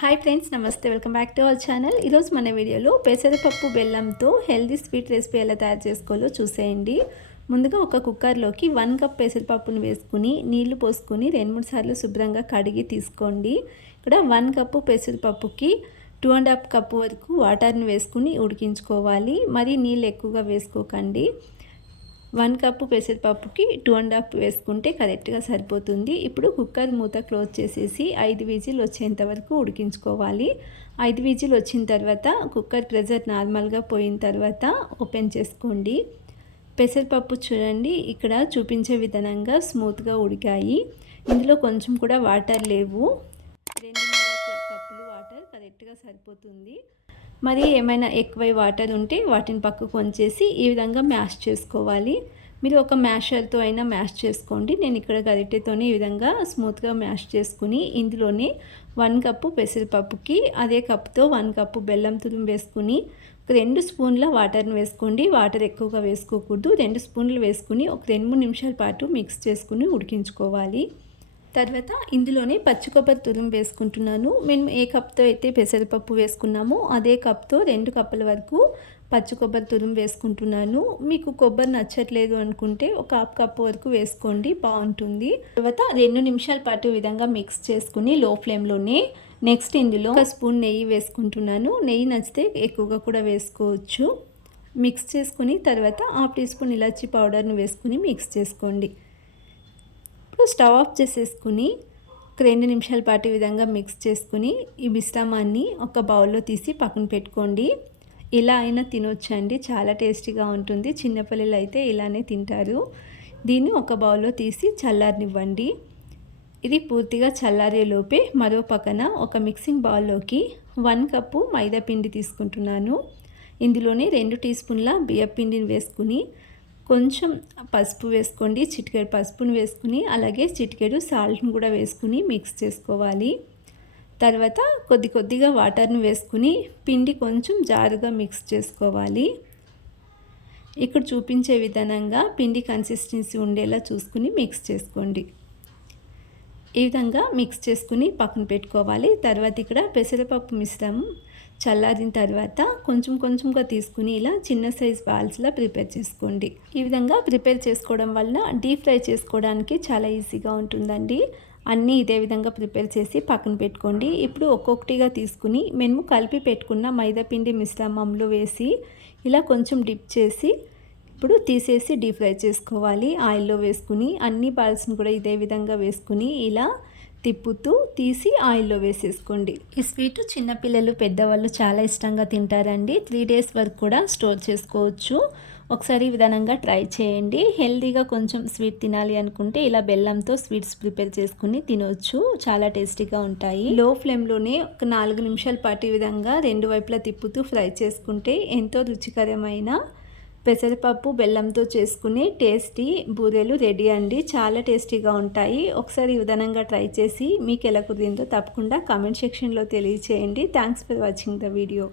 Hi friends, నమస్తే. Welcome back to our channel. ఈరోజు మన వీడియోలో పెసరపప్పు బెల్లంతో హెల్దీ స్వీట్ రెసిపీ ఎలా తయారు చేసుకోవాలో చూసేయండి. ముందుగా ఒక కుక్కర్లోకి 1 కప్ పెసరపప్పును వేసుకుని నీళ్లు పోసుకొని 2-3 సార్లు శుభ్రంగా కడిగి తీసుకోండి. ఇక్కడ 1 కప్పు పెసరపప్పుకి 2.5 కప్పు వరకు వాటర్ని వేసుకుని ఉడికించుకోవాలి. మరి నీళ్ళు ఎక్కువగా వేసుకోకండి. 1 కప్పు పెసరపప్పుకి 2.5 వేసుకుంటే కరెక్ట్గా సరిపోతుంది. ఇప్పుడు కుక్కర్ మూత క్లోజ్ చేసేసి 5 విజిల్ వచ్చేంత వరకు ఉడికించుకోవాలి. 5 విజిల్ వచ్చిన తర్వాత కుక్కర్ ప్రెజర్ నార్మల్గా పోయిన తర్వాత ఓపెన్ చేసుకోండి. పెసరపప్పు చూడండి, ఇక్కడ చూపించే విధంగా స్మూత్గా ఉడికాయి. ఇందులో కొంచెం కూడా వాటర్ లేవు. 2.5 కప్పులు వాటర్ కరెక్ట్గా సరిపోతుంది. మరి ఏమైనా ఎక్కువై వాటర్ ఉంటే వాటిని పక్కకు వంచేసి ఈ విధంగా మ్యాష్ చేసుకోవాలి. మీరు ఒక మ్యాషర్తో అయినా మ్యాష్ చేసుకోండి. నేను ఇక్కడ గరిటెతోనే ఈ విధంగా స్మూత్గా మ్యాష్ చేసుకుని ఇందులోనే 1 కప్పు పెసరపప్పుకి అదే కప్తో 1 కప్పు బెల్లం తురుము వేసుకుని 2 స్పూన్ల వాటర్ని వేసుకోండి. వాటర్ ఎక్కువగా వేసుకోకూడదు. 2 స్పూన్లు వేసుకుని ఒక 2-3 నిమిషాల పాటు మిక్స్ చేసుకుని ఉడికించుకోవాలి. తర్వాత ఇందులోనే పచ్చి కొబ్బరి తురుము వేసుకుంటున్నాను. మేము ఏ కప్తో అయితే పెసరపప్పు వేసుకున్నామో అదే కప్తో 2 కప్పుల వరకు పచ్చి కొబ్బరి తురుము వేసుకుంటున్నాను. మీకు కొబ్బరి నచ్చట్లేదు అనుకుంటే ఒక 1/2 కప్పు వరకు వేసుకోండి, బాగుంటుంది. తర్వాత 2 నిమిషాల పాటు విధంగా మిక్స్ చేసుకుని లో ఫ్లేమ్లోనే నెక్స్ట్ ఇందులో 1 స్పూన్ నెయ్యి వేసుకుంటున్నాను. నెయ్యి నచ్చితే ఎక్కువగా కూడా వేసుకోవచ్చు. మిక్స్ చేసుకుని తర్వాత 1/2 టీ స్పూన్ ఇలాచీ పౌడర్ని వేసుకుని మిక్స్ చేసుకోండి. స్టవ్ ఆఫ్ చేసేసుకుని ఒక 2 నిమిషాల పాటు ఈ విధంగా మిక్స్ చేసుకుని ఈ మిశ్రమాన్ని ఒక బౌల్లో తీసి పక్కన పెట్టుకోండి. ఇలా అయినా తినొచ్చండి, చాలా టేస్టీగా ఉంటుంది. చిన్నపిల్లలు అయితే ఇలానే తింటారు. దీన్ని ఒక బౌల్లో తీసి చల్లారనివ్వండి. ఇది పూర్తిగా చల్లారేలోపే మరో పక్కన ఒక మిక్సింగ్ బౌల్లోకి 1 కప్పు మైదా పిండి తీసుకుంటున్నాను. ఇందులోనే 2 టీ స్పూన్ల బియ్యం పిండిని వేసుకుని కొంచెం పసుపు వేసుకోండి. చిటికెడు పసుపును వేసుకుని అలాగే చిటికెడు సాల్ట్ని కూడా వేసుకుని మిక్స్ చేసుకోవాలి. తర్వాత కొద్దిగా వాటర్ని వేసుకుని పిండి కొంచెం జారుగా మిక్స్ చేసుకోవాలి. ఇక్కడ చూపించే విధంగా పిండి కన్సిస్టెన్సీ ఉండేలా చూసుకుని మిక్స్ చేసుకోండి. ఈ విధంగా మిక్స్ చేసుకుని పక్కన పెట్టుకోవాలి. తర్వాత ఇక్కడ పెసరపప్పు మిశ్రమం చల్లారిన తర్వాత కొంచెంగా తీసుకుని ఇలా చిన్న సైజ్ బాల్స్లా ప్రిపేర్ చేసుకోండి. ఈ విధంగా ప్రిపేర్ చేసుకోవడం వల్ల డీప్ ఫ్రై చేసుకోవడానికి చాలా ఈజీగా ఉంటుందండి. అన్నీ ఇదే విధంగా ప్రిపేర్ చేసి పక్కన పెట్టుకోండి. ఇప్పుడు ఒక్కొక్కటిగా తీసుకుని మేము కలిపి పెట్టుకున్న మైదాపిండి మిశ్రమంలో వేసి ఇలా కొంచెం డిప్ చేసి ఇప్పుడు తీసేసి డీప్ ఫ్రై చేసుకోవాలి. ఆయిల్లో వేసుకుని అన్ని బాల్స్ని కూడా ఇదే విధంగా వేసుకుని ఇలా తిప్పుతూ తీసి ఆయిల్లో వేసేసుకోండి. ఈ స్వీట్ చిన్నపిల్లలు పెద్దవాళ్ళు చాలా ఇష్టంగా తింటారండి. 3 డేస్ వరకు కూడా స్టోర్ చేసుకోవచ్చు. ఒకసారి ఈ విధంగా ట్రై చేయండి. హెల్తీగా కొంచెం స్వీట్ తినాలి అనుకుంటే ఇలా బెల్లంతో స్వీట్స్ ప్రిపేర్ చేసుకుని తినవచ్చు. చాలా టేస్టీగా ఉంటాయి. లో ఫ్లేమ్లోనే ఒక 4 నిమిషాల పాటు ఈ విధంగా 2 వైపులా తిప్పుతూ ఫ్రై చేసుకుంటే ఎంతో రుచికరమైన పెసరపప్పు బెల్లంతో చేసుకునే టేస్టీ బూరెలు రెడీ అండి. చాలా టేస్టీగా ఉంటాయి. ఒకసారి ఈ విధంగా ట్రై చేసి మీకు ఎలా కుదిరిందో తప్పకుండా కామెంట్ సెక్షన్లో తెలియచేయండి. Thanks for watching the video.